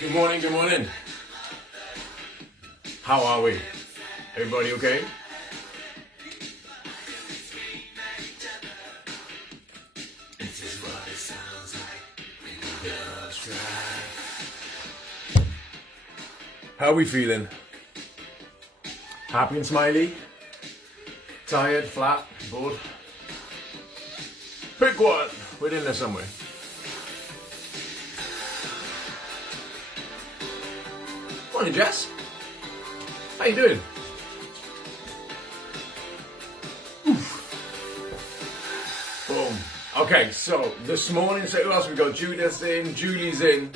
Good morning, good morning. How are we? Everybody okay? This is what it sounds like when the girls try. How are we feeling? Happy and smiley? Tired, flat, bored? Pick one. We're in there somewhere. Morning, Jess. How you doing? Oof. Boom. Okay, so this morning, so who else we got? Judith's in, Julie's in.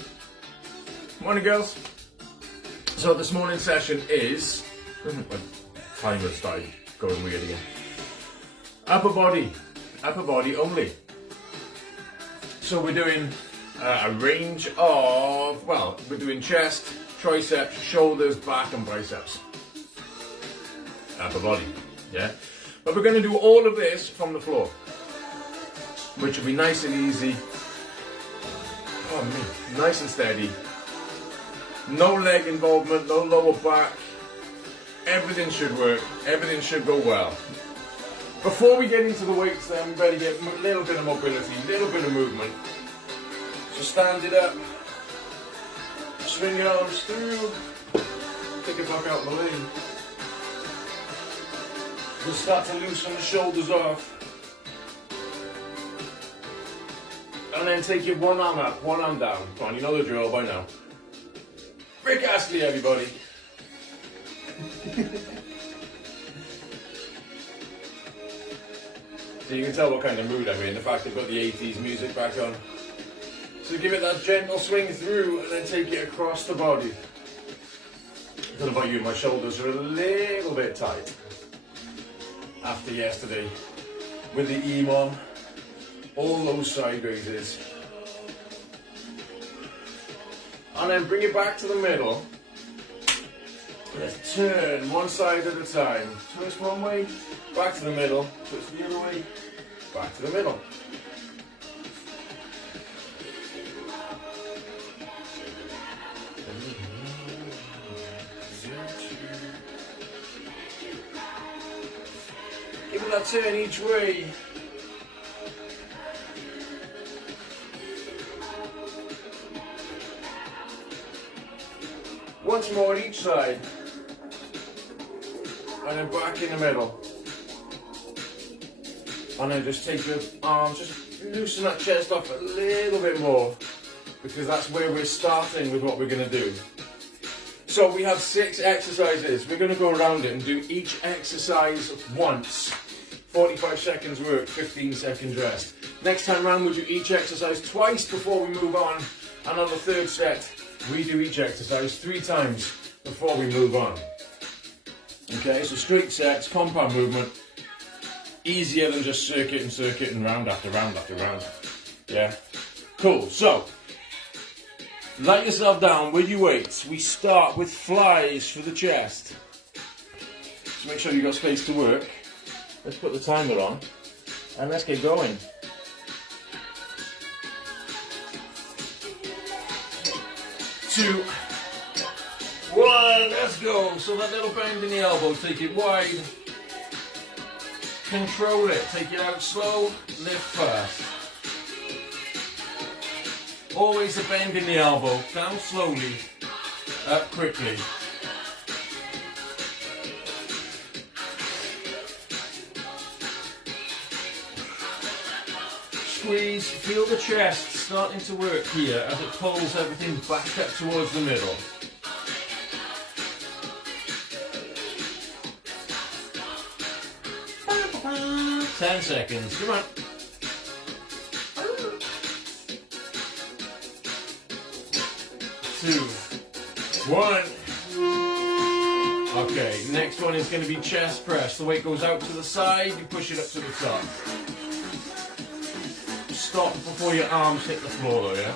Morning, girls. So this morning's session is, my timer started going weird again. Upper body only. So we're doing a range of, well, we're doing chest, triceps, shoulders, back and biceps. Upper body, yeah? But we're going to do all of this from the floor, which will be nice and easy. Oh me, nice and steady. No leg involvement, no lower back. Everything should work, everything should go well. Before we get into the weights then, we better get a little bit of mobility, a little bit of movement. So stand it up, swing your arms through, take it back out the lane. We'll start to loosen the shoulders off. And then take your one arm up, one arm down. Come on, you know the drill by now. Rick Astley, everybody. So you can tell what kind of mood I'm in, the fact I've got the 80s music back on. So give it that gentle swing through and then take it across the body. I don't know about you, my shoulders are a little bit tight after yesterday with the EMOM, all those sideways. And then bring it back to the middle. Let's turn one side at a time. Twist one way, back to the middle, twist the other way, back to the middle. Give it that turn each way. Once more each side. And then back in the middle. And then just take your arms, just loosen that chest off a little bit more, because that's where we're starting with what we're going to do. So we have 6 exercises. We're going to go around it and do each exercise once. 45 seconds work, 15 seconds rest. Next time round we'll do each exercise twice before we move on. And on the third set, we do each exercise 3 times before we move on. Okay, so straight sets, compound movement, easier than just circuit and round after round after round. Yeah, cool. So, light yourself down with your weights. We start with flies for the chest. So make sure you've got space to work. Let's put the timer on and let's get going. 2, 1, let's go. So that little bend in the elbow, take it wide. Control it, take it out slow, lift fast. Always a bend in the elbow, down slowly, up quickly. Squeeze, feel the chest starting to work here as it pulls everything back up towards the middle. Ten seconds, come on. 2, 1. Okay, next one is going to be chest press. The weight goes out to the side, you push it up to the top. Stop before your arms hit the floor though, yeah?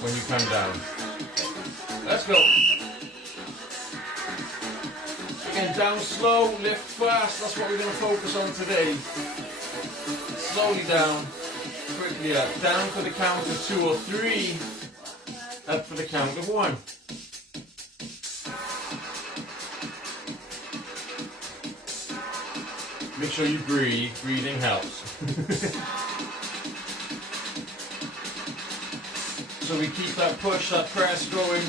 When you come down. Let's go. Again, down slow, lift fast. That's what we're going to focus on today. Slowly down, quickly up. Down for the count of 2 or 3. Up for the count of 1. Make sure you breathe. Breathing helps. So we keep that push, that press going.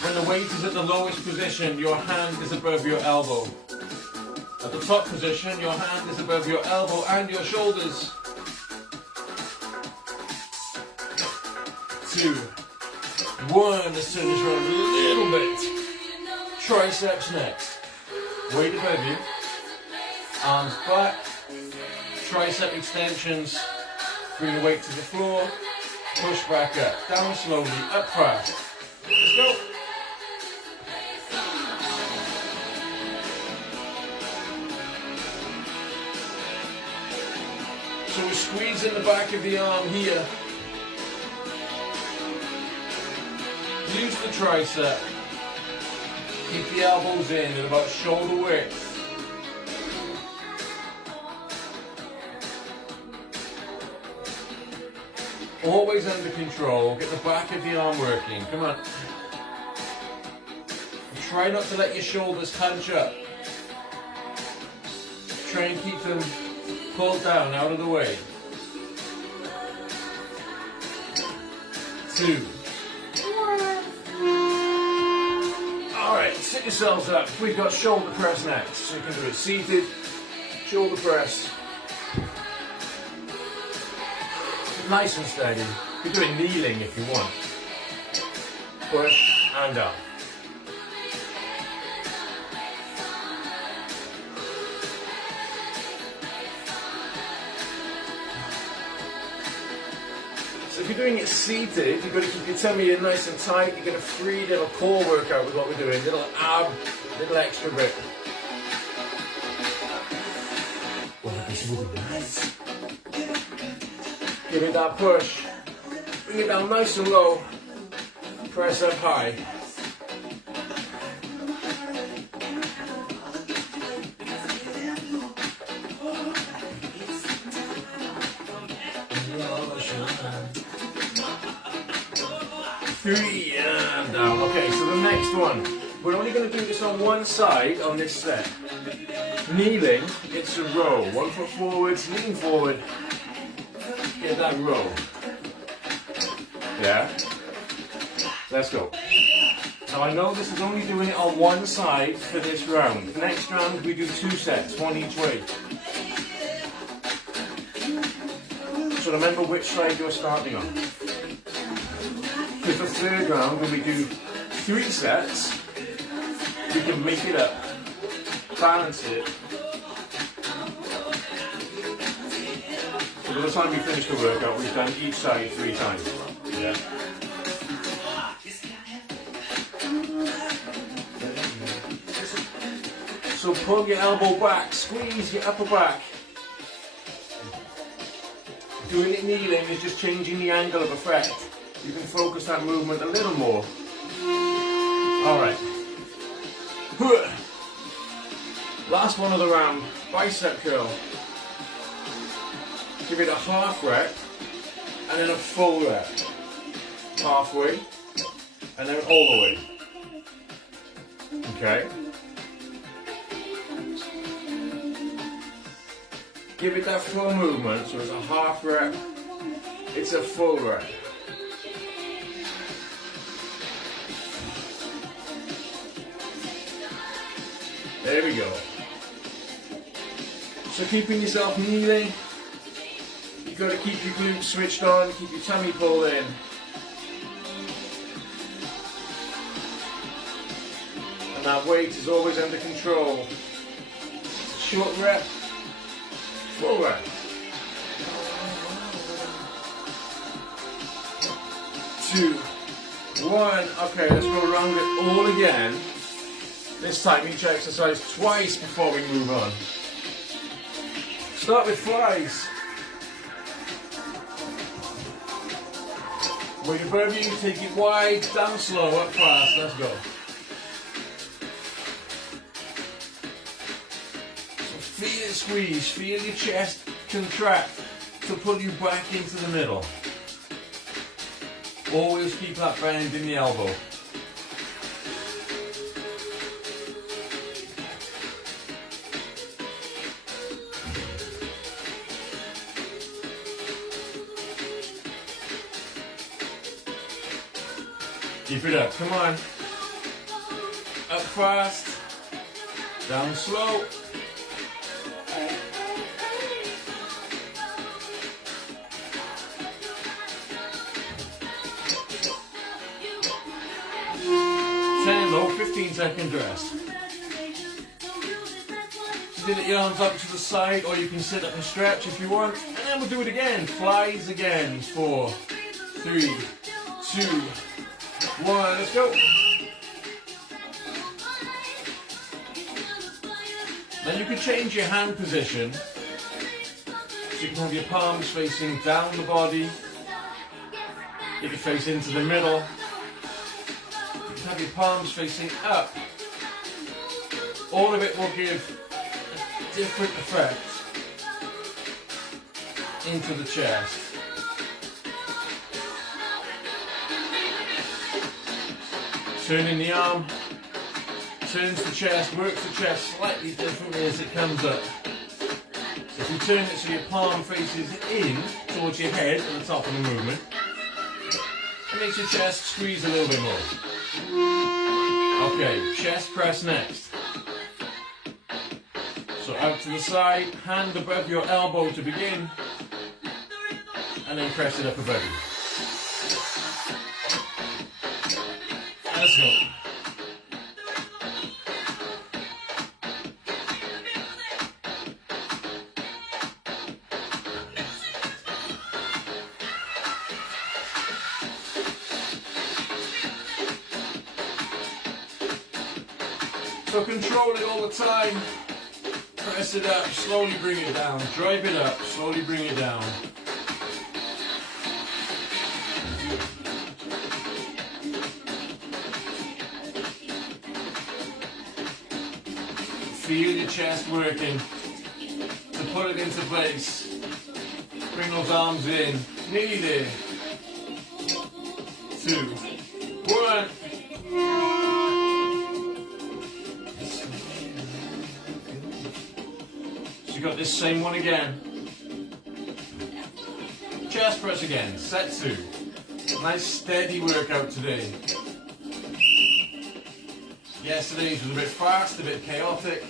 When the weight is at the lowest position, your hand is above your elbow. At the top position, your hand is above your elbow and your shoulders. 2, 1. Let's turn this around a little bit. Triceps next. Weight above you. Arms back. Tricep extensions. Bring the weight to the floor. Push back up. Down slowly. Up fast. Let's go. So we're squeezing the back of the arm here. Use the tricep. Keep the elbows in at about shoulder width. Always under control. Get the back of the arm working. Come on. And try not to let your shoulders hunch up. Try and keep them pulled down, out of the way. 2. Alright, sit yourselves up. We've got shoulder press next. So you can do it seated, shoulder press. Nice and steady. You can do it kneeling if you want. Push and down. So if you're doing it seated, you've got to keep your tummy in nice and tight. You're going to free little core workout with what we're doing. Little ab, little extra bit. Give it that push. Bring it down nice and low. Press up high. Three and down. Okay, so the next one. We're only going to do this on one side on this set. Kneeling, it's a row. 1 foot forward, lean forward. Get that row. Yeah? Let's go. Now I know this is only doing it on one side for this round. Next round we do 2 sets, 1 each way. So remember which side you're starting on. For the third round, when we do 3 sets, we can make it up, balance it. So by the time we finish the workout, we've done each side 3 times. Yeah. So pull your elbow back, squeeze your upper back. Doing it kneeling is just changing the angle of effect. You can focus that movement a little more. Alright. Last one of the round, bicep curl. Give it a half rep and then a full rep. Halfway and then all the way. Okay. Give it that full movement, so it's a half rep, it's a full rep. There we go. So keeping yourself kneeling, you've got to keep your glutes switched on, keep your tummy pulled in. And that weight is always under control. Short rep, full rep. 2, 1. Okay, let's go around it all again. This time each exercise twice before we move on. Start with flies. Weight above you, take it wide, down slow, up fast, let's go. So feel it squeeze, feel your chest contract to pull you back into the middle. Always keep that bend in the elbow. Keep it up, come on. Up fast, down slow. Low, 15-second rest. Sit your arms up to the side, or you can sit up and stretch if you want. And then we'll do it again. Flies again. 4, 3, 2, 1. Let's go. Then you can change your hand position. So you can have your palms facing down the body. Get your face into the middle. Have your palms facing up. All of it will give a different effect into the chest. Turning the arm turns the chest, works the chest slightly differently as it comes up. So if you turn it so your palm faces in towards your head at the top of the movement, it makes your chest squeeze a little bit more. Okay, chest press next. So out to the side, hand above your elbow to begin, and then press it up above you. Let's go. So control it all the time. Press it up, slowly bring it down. Drive it up, slowly bring it down. Feel your chest working to put it into place. Bring those arms in. Nearly there. 2, 1. You got this same one again. Chest press again. Set 2. Nice steady workout today. Yesterday's was a bit fast, a bit chaotic.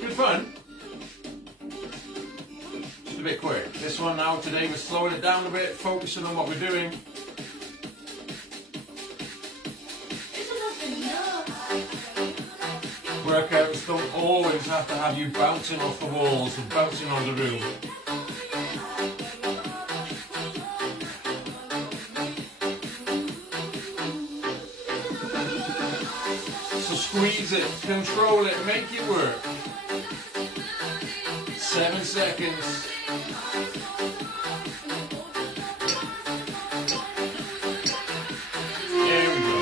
Good fun. Just a bit quick. This one now today we're slowing it down a bit, focusing on what we're doing. Workouts don't always have to have you bouncing off the walls and bouncing on the room. So squeeze it, control it, make it work. 7 seconds. There we go.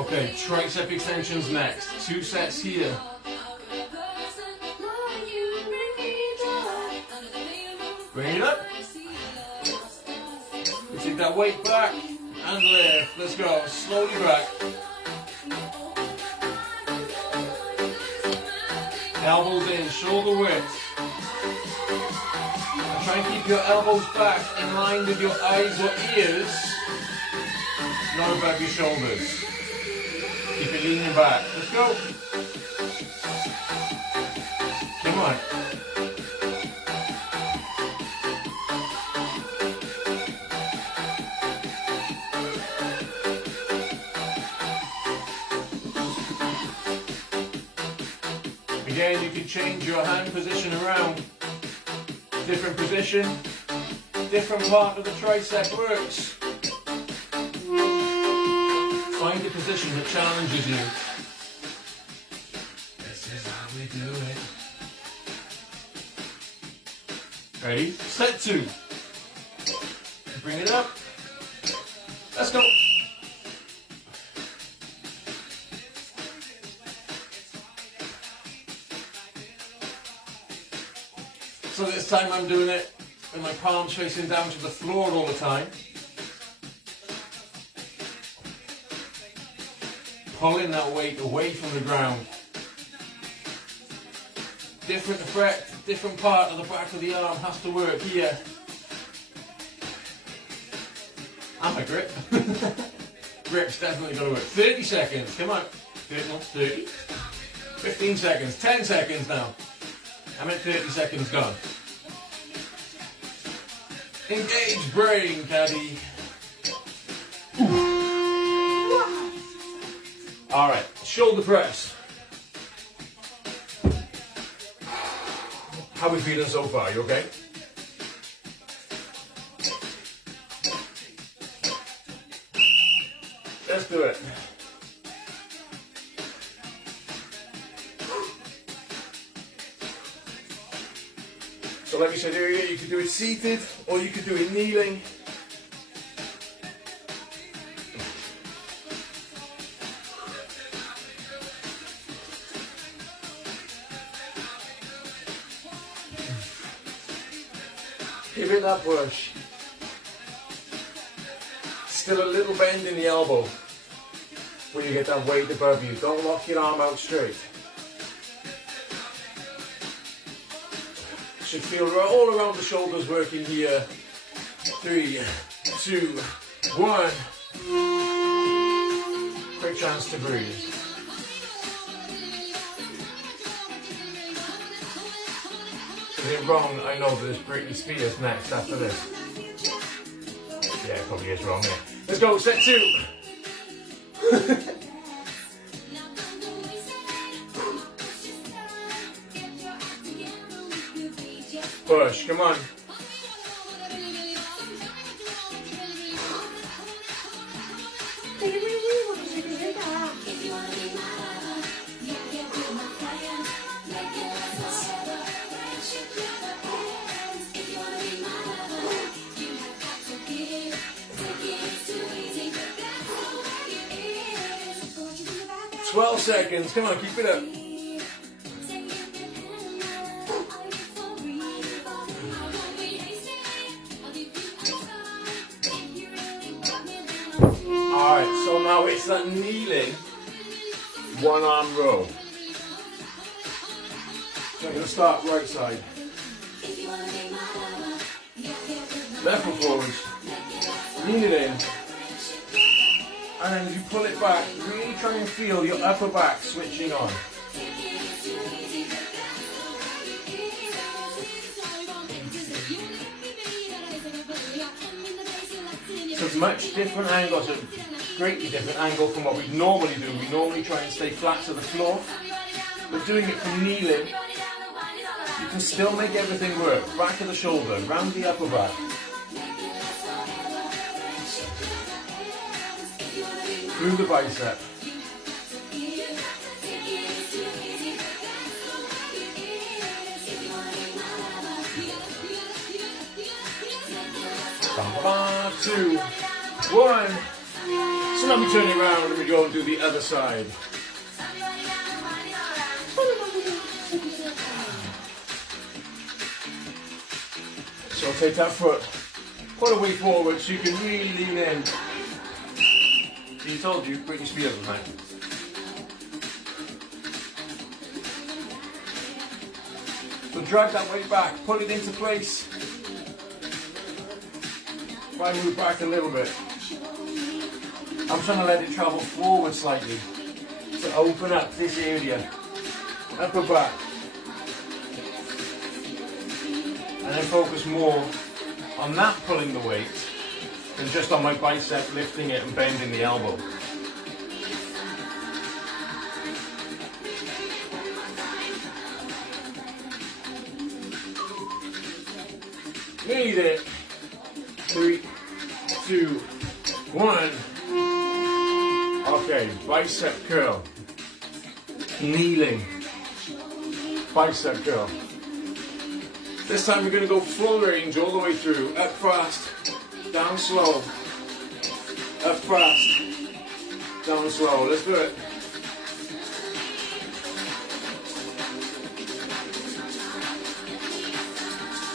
Okay, tricep extensions next. 2 sets here. Bring it up. We take that weight back and lift. Let's go. Slowly back. Elbows in, shoulder width. And try and keep your elbows back in line with your eyes or ears, not above your shoulders. Keep it leaning back. Let's go. Come on. Again, you can change your hand position around. Different position, different part of the tricep works. Find a position that challenges you. This is how we do it. Ready? Set 2. Bring it up. Let's go. So this time I'm doing it with my palms facing down to the floor all the time. Pulling that weight away from the ground. Different effect, different part of the back of the arm has to work here. And my grip. Grip's definitely got to work. 30 seconds, come on. 30. 15 seconds, 10 seconds now. I'm at 30 seconds gone. Engage brain, caddy. All right, shoulder press. How are we feeling so far? You okay? Let's do it. So like we said earlier, you could do it seated or you could do it kneeling. Give it that push. Still a little bend in the elbow when you get that weight above you. Don't lock your arm out straight. Should feel all around the shoulders working here. 3, 2, 1. Quick chance to breathe. Is it wrong? I know there's Britney Spears next after this. Yeah, it probably is wrong, yeah. Let's go, set 2. Push, come on. Twelve seconds, come on, keep it up. Alright, so now it's that kneeling, one arm row. So I'm going to start right side. Left foot forwards, kneeling. And then as you pull it back, really try and feel your upper back switching on. So it's much different angle, so greatly different angle from what we normally do. We normally try and stay flat to the floor. But doing it from kneeling, you can still make everything work. Back of the shoulder, round the upper back. Through the bicep. Bam, 2, 1. So now we turn it around and we go and do the other side. So take that foot quite a way forward so you can really lean in. He told you, Britney Spears was nice. So drag that weight back, pull it into place. Try and move back a little bit. I'm trying to let it travel forward slightly to open up this area. Upper back. And then focus more on that pulling the weight than just on my bicep lifting it and bending the elbow. Nearly there. 3, 2, 1. Okay, bicep curl. Kneeling. Bicep curl. This time we're going to go full range all the way through. Up fast, down slow. Up fast, down slow. Let's do it.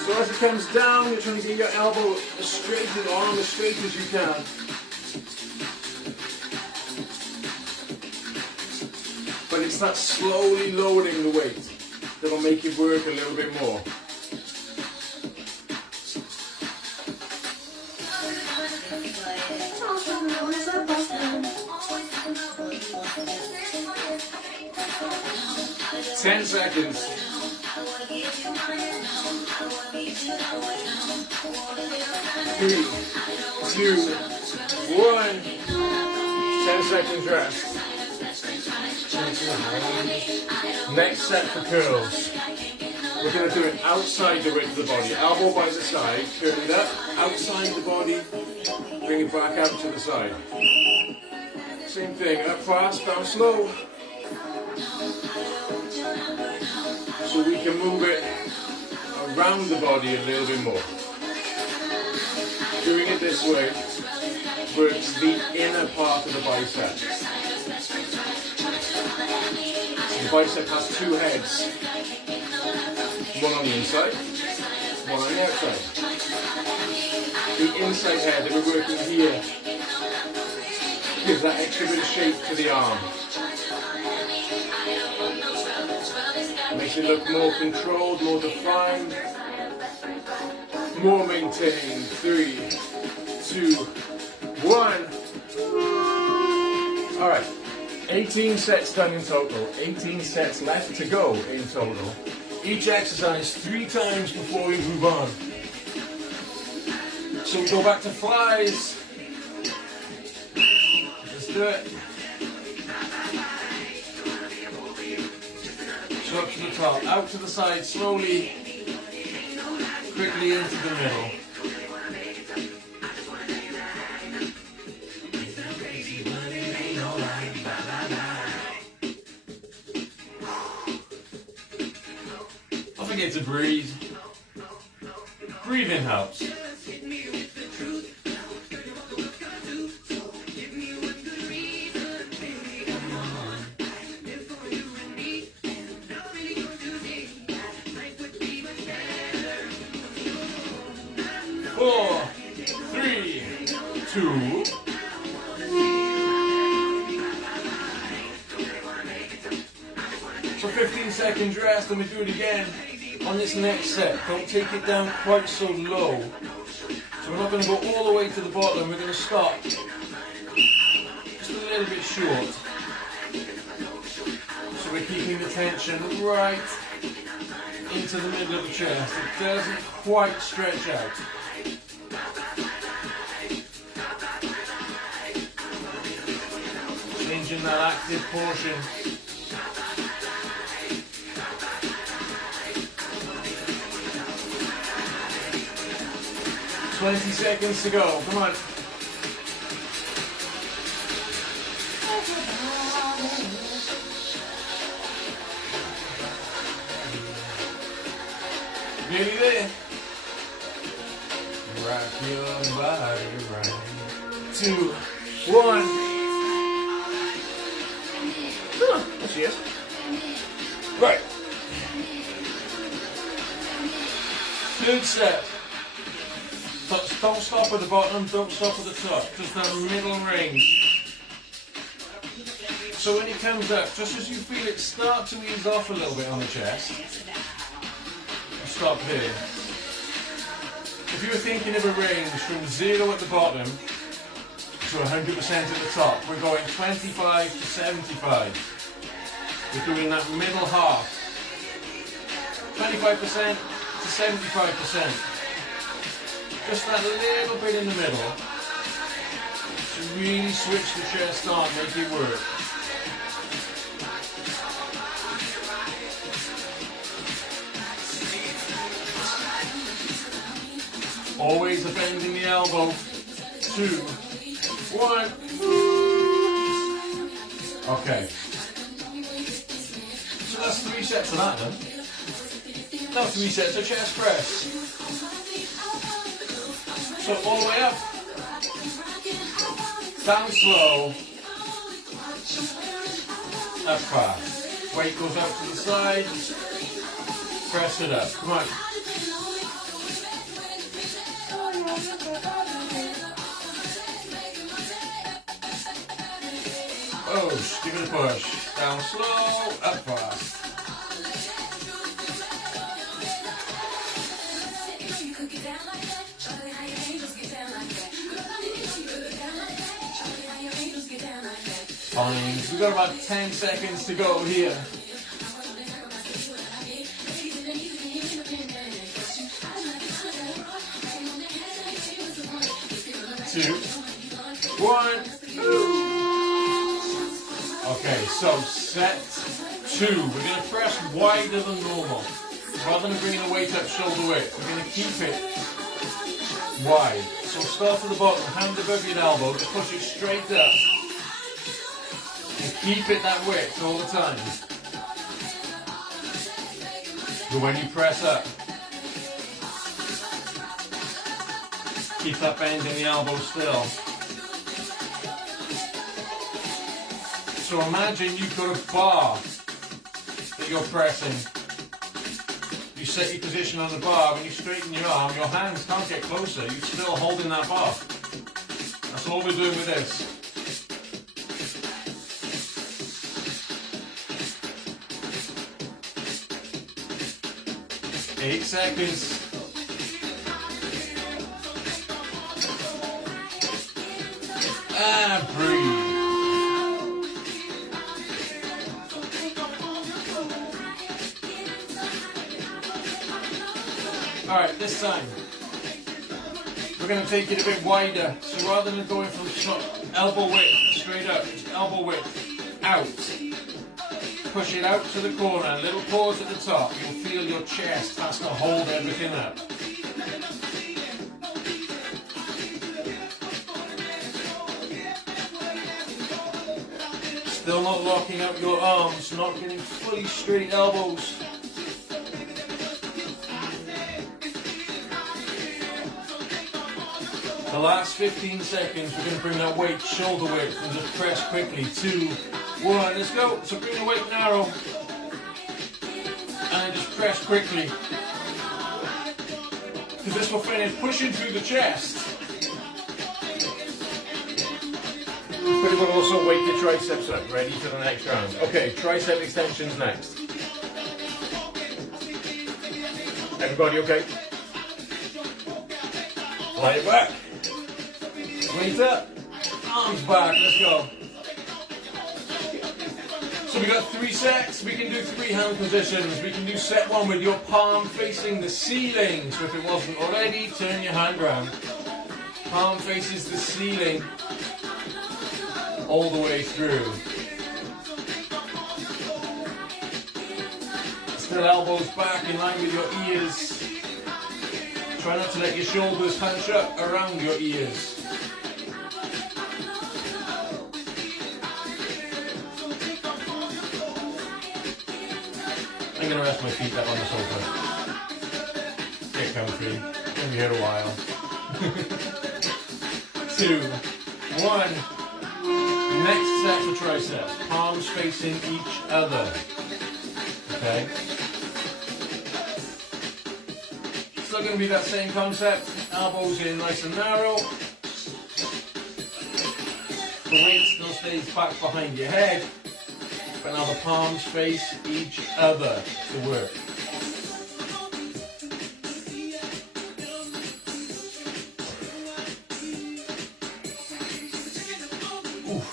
So as it comes down, you're trying to get your elbow as straight and arm as straight as you can. But it's that slowly lowering the weight that'll make it work a little bit more. Ten seconds. 3, 2, 1. 10 seconds rest. Next set for curls. We're going to do it outside the width of the body. Elbow by the side, turn it up, outside the body, bring it back out to the side. Same thing, up fast, down slow. So we can move it around the body a little bit more. Doing it this way works the inner part of the bicep. The bicep has two heads. One on the inside, one on the outside. The inside head that we're working here gives that extra bit of shape to the arm. Makes it look more controlled, more defined, more maintained. 3, 2, 1. Alright, 18 sets done in total, 18 sets left to go in total. Each exercise 3 times before we move on. So we go back to flies. Let's do it. So up to the top, out to the side slowly, quickly into the middle. Don't forget to breathe. Breathing helps. 4, 3, 2. So 15 seconds rest, and we do it again on this next set. Don't take it down quite so low. So we're not going to go all the way to the bottom, we're going to stop just a little bit short. So we're keeping the tension right into the middle of the chest. It doesn't quite stretch out. Changing that active portion. $20 seconds to go. Come on. Nearly there. Rock your body right. 2, 1. There she is. Right. Third set. Don't stop at the bottom, don't stop at the top, just that middle range. So when it comes up, just as you feel it start to ease off a little bit on the chest, stop here. If you were thinking of a range from 0 at the bottom to 100% at the top, we're going 25 to 75. We're doing that middle half. 25% to 75%. Just that little bit in the middle to really switch the chest on, make it work. Always bending the elbow. 2, 1. Okay. So that's 3 sets of that then. Now 3 sets of chest press. So all the way up, down slow, up fast. Weight goes up to the side, press it up. Come on. Push, give it a push. Down slow, up fast. Fine. We've got about 10 seconds to go here. 2, 1. Okay, so set 2. We're going to press wider than normal. Rather than bringing the weight up shoulder width, we're going to keep it wide. So start at the bottom, hand above your elbow, just push it straight up. And keep it that width all the time. But when you press up, keep that bend in the elbow still. So imagine you've got a bar that you're pressing. You set your position on the bar, when you straighten your arm, your hands can't get closer, you're still holding that bar. That's all we're doing with this. Eight seconds. And breathe. Alright, this time we're going to take it a bit wider. So rather than going from elbow width straight up, it's elbow width out. Push it out to the corner, little pause at the top. You'll feel your chest has to hold everything up. Still not locking up your arms, not getting fully straight elbows. The last 15 seconds, we're going to bring that weight shoulder width and just press quickly. 2, 1, let's go. So bring the weight narrow and just press quickly. Because this will finish pushing through the chest. But it will also wake your triceps up, ready for the next round. Okay, tricep extensions next. Everybody okay? Lie it back. Weight up. Arms back, let's go. So we got 3 sets. We can do 3 hand positions. We can do set 1 with your palm facing the ceiling. So if it wasn't already, turn your hand round. Palm faces the ceiling all the way through. Still elbows back in line with your ears. Try not to let your shoulders hunch up around your ears. I'm going to rest my feet up on the sofa. Get comfy. I'll be here a while. 2, 1. Next set for triceps. Palms facing each other. Okay. Still going to be that same concept. Elbows in nice and narrow. The weight still stays back behind your head. But now the palms face each other to work. Oof.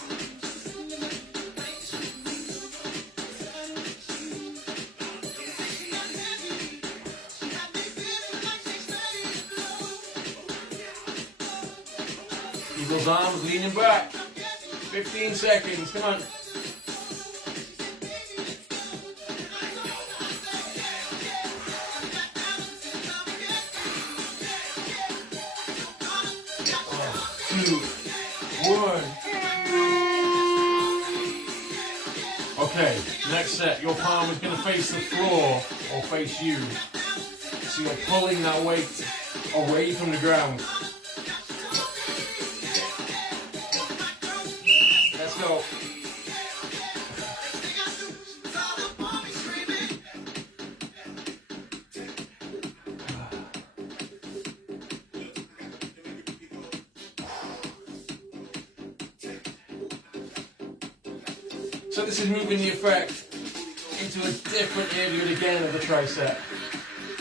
Keep those arms leaning back. 15 seconds, come on. Okay, next set, your palm is going to face the floor or face you. So you're pulling that weight away from the ground. Let's go. So this is moving the effect into a different area again of the tricep.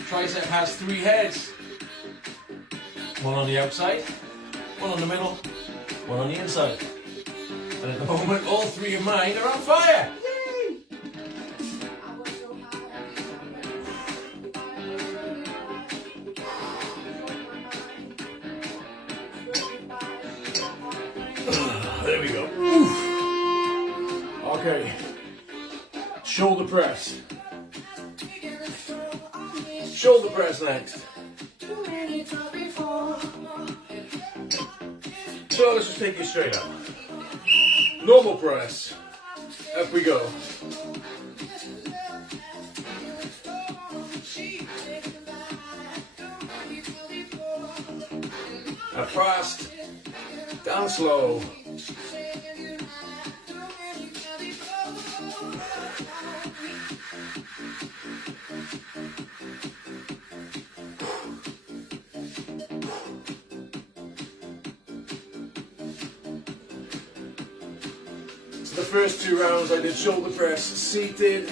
Tricep has 3 heads. One on the outside, one on the middle, one on the inside. And at the moment, all 3 of mine are on fire. Yay! There we go. Oof. Okay. Shoulder press. Shoulder press next. So let's just take you straight up. Normal press. Up we go. Up fast. Down slow. So the first 2 rounds I did shoulder press seated.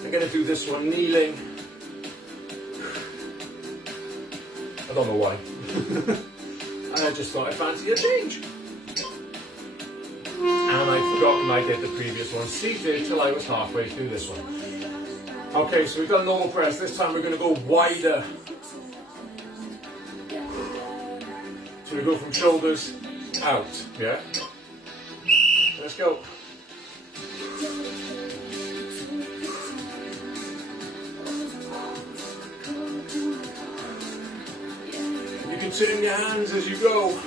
I'm going to do this one kneeling. I don't know why. And I just thought I fancy a change. And I'd forgotten I did the previous one seated till I was halfway through this one. Okay, so we've done normal press. This time we're going to go wider. So we go from shoulders out, yeah? Let's go. You can turn your hands as you go.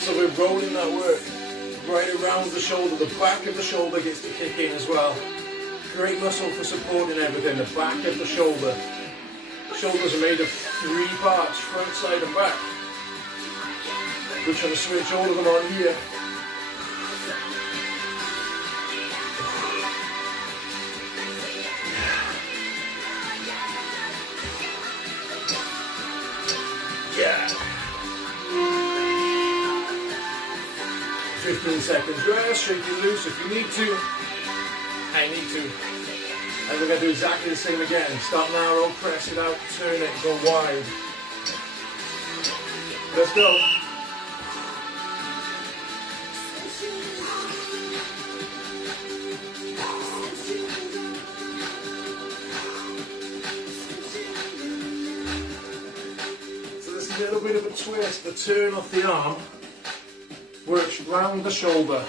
So we're rolling that work right around the shoulder. The back of the shoulder gets to kick in as well. Great muscle for supporting everything. The back of the shoulder. Shoulders are made of 3 parts, front, side and back. We're trying to switch all of them on here. Yeah. 15 seconds rest, shake it loose if you need to. I need to. And we're going to do exactly the same again. Start narrow, press it out, turn it, go wide. Let's go. So there's a little bit of a twist. The turn off the arm works round the shoulder.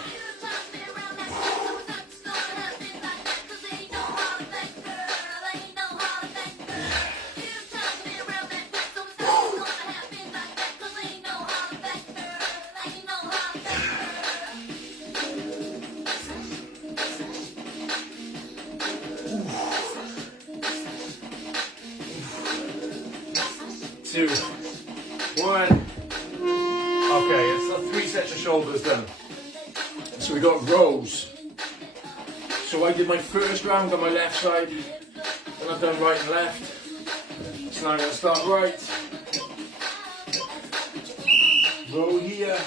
Two, one. Okay, it's the 3 sets of shoulders done. So we got rows. So I did my first round on my left side, then I've done right and left. So now I'm going to start right. Row here.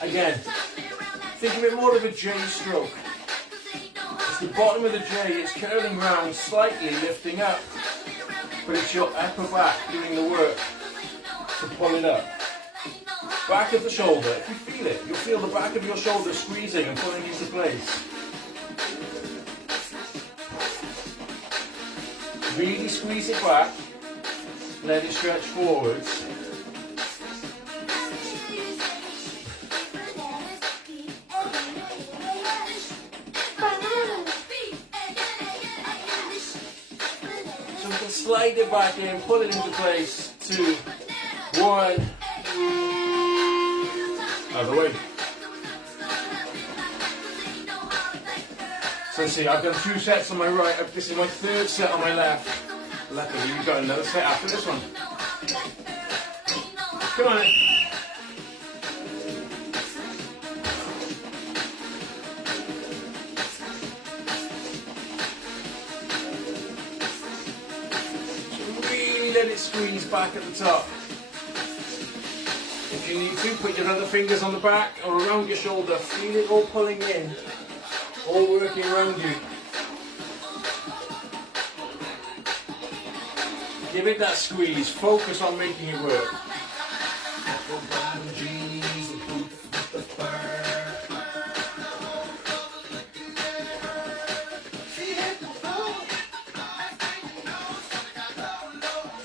Again, think of it more of a J stroke. It's the bottom of the J, it's curling round, slightly lifting up. But it's your upper back doing the work to pull it up. Back of the shoulder, if you feel it, you'll feel the back of your shoulder squeezing and pulling into place. Really squeeze it back, let it stretch forwards. Slide it back in, pull it into place. 2, 1. Out of the way. So see, I've done 2 sets on my right. This is my 3rd set on my left. Luckily, you've got another set after this one. Come on. Let it squeeze back at the top. If you need to, put your other fingers on the back or around your shoulder. Feel it all pulling in, all working around you. Give it that squeeze. Focus on making it work.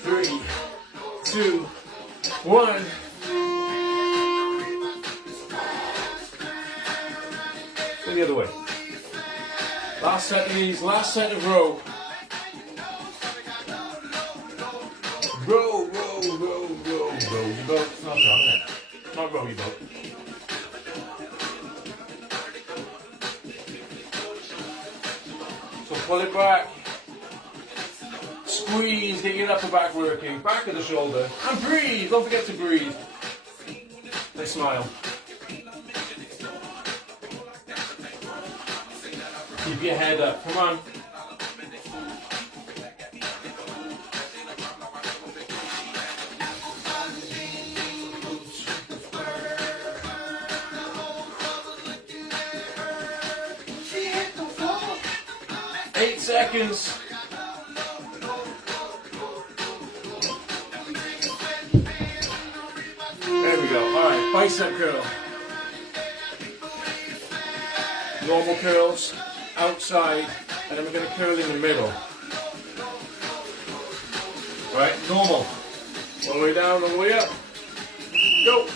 3, 2, 1. Go the other way. Last set of knees, last set of row. Row, row, row, row, row your boat. It's not wrong, is it? Not row your boat. So pull it back. Squeeze, get your upper back working. Back of the shoulder. And breathe. Don't forget to breathe. Then smile. Keep your head up. Come on. Eight seconds. There we go. Alright, bicep curl. Normal curls, outside, and then we're going to curl in the middle. Right, normal. All the way down, all the way up. Go.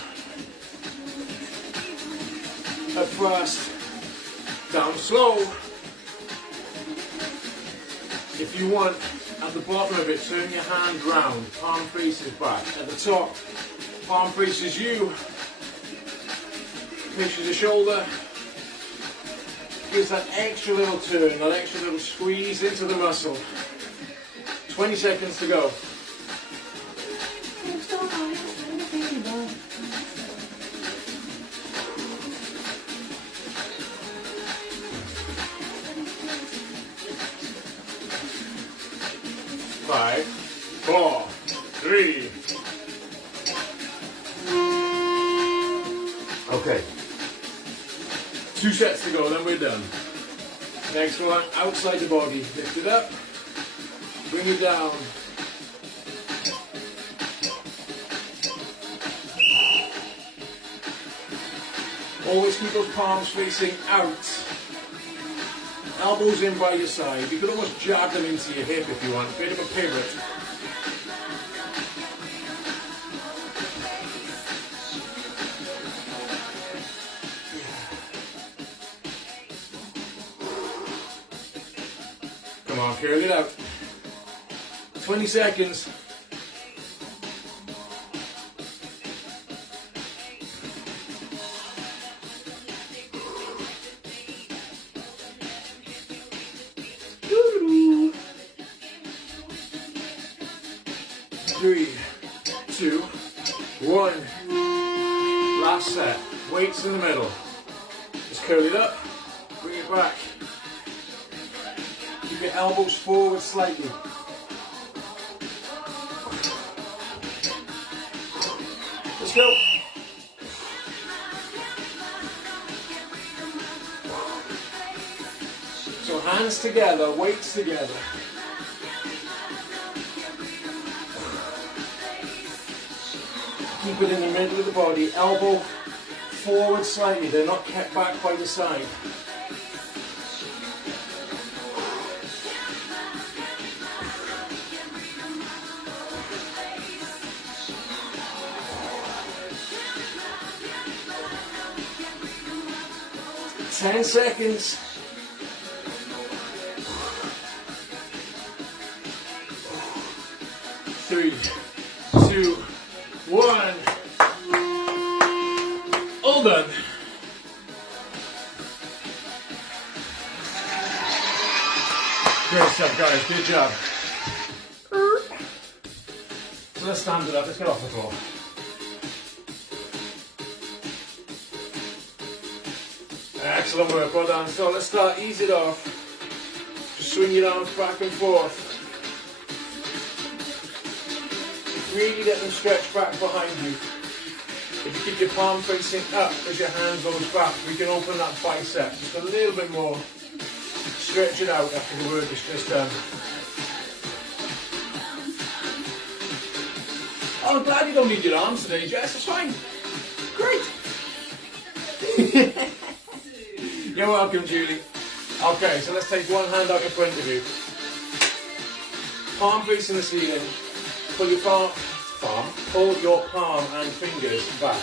Up fast. Down slow. If you want, at the bottom of it, turn your hand round, palm faces back. At the top, palm faces you, pinches the shoulder, gives that extra little turn, that extra little squeeze into the muscle. 20 seconds to go. Five, 4, 3. Okay. 2 sets to go, then we're done. Next one, outside the body. Lift it up. Bring it down. Always keep those palms facing out. Elbows in by your side. You could almost jab them into your hip if you want. Bit of a pivot. Come on, curl it out. 20 seconds. Three, 2, 1. Last set. Weights in the middle. Just curl it up. Bring it back. Keep your elbows forward slightly. Let's go. So hands together, weights together. Keep it in the middle of the body, elbow forward slightly, they're not kept back by the side. Ten seconds. 3, 2, 1. All done. Great stuff, guys. Good job. So let's stand it up. Let's get off the floor. Excellent work. Well done. So let's start. Ease it off. Just swing your arms back and forth. Really let them stretch back behind you. If you keep your palm facing up as your hand goes back, we can open that bicep just a little bit more. Stretch it out after the work is just done. Oh, I'm glad you don't need your arms today, Jess. It's fine. Great. You're welcome, Julie. Okay, so let's take one hand out in front of you. Palm facing the ceiling. Pull your pull your palm and fingers back.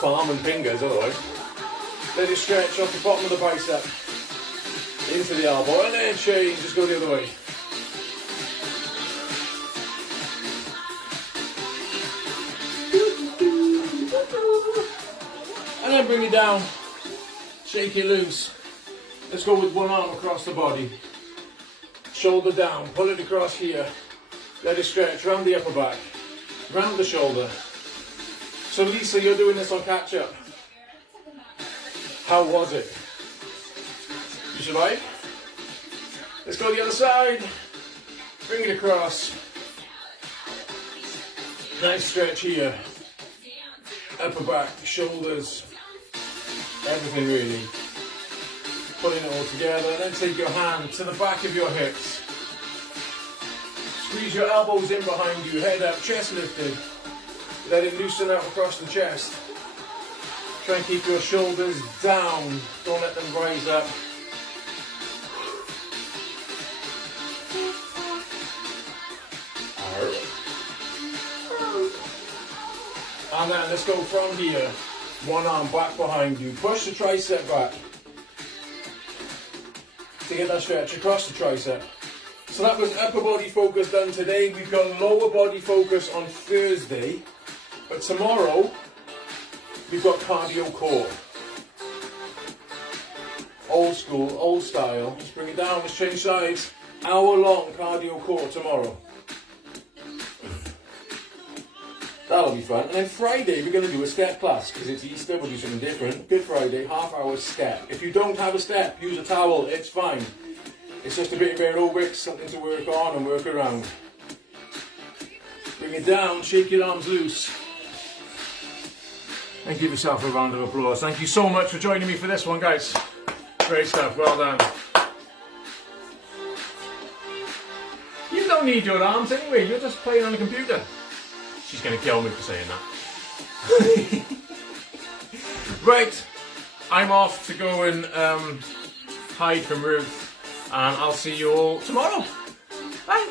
Palm and fingers, otherwise. Let it stretch off the bottom of the bicep into the elbow, and then change. Just go the other way. And then bring it down. Shake it loose. Let's go with one arm across the body. Shoulder down. Pull it across here. Let it stretch round the upper back. Round the shoulder. So Lisa, you're doing this on catch up. How was it? You survived? Let's go the other side. Bring it across. Nice stretch here. Upper back, shoulders, everything really. Putting it all together, and then take your hand to the back of your hips. Squeeze your elbows in behind you, head up, chest lifted. Let it loosen out across the chest. Try and keep your shoulders down, don't let them rise up. And then let's go from here. One arm back behind you. Push the tricep back. To get that stretch across the tricep. So that was upper body focus done today. We've got lower body focus on Thursday. But tomorrow, we've got cardio core. Old school, old style. Let's bring it down, let's change sides. Hour-long cardio core tomorrow. That'll be fun. And then Friday, we're going to do a step class because it's Easter. We'll do something different. Good Friday, half-hour step. If you don't have a step, use a towel. It's fine. It's just a bit of aerobics, something to work on and work around. Bring it down, shake your arms loose. And give yourself a round of applause. Thank you so much for joining me for this one, guys. Great stuff. Well done. You don't need your arms anyway. You're just playing on a computer. She's going to kill me for saying that. Right, I'm off to go and hide from Ruth, and I'll see you all tomorrow. Bye.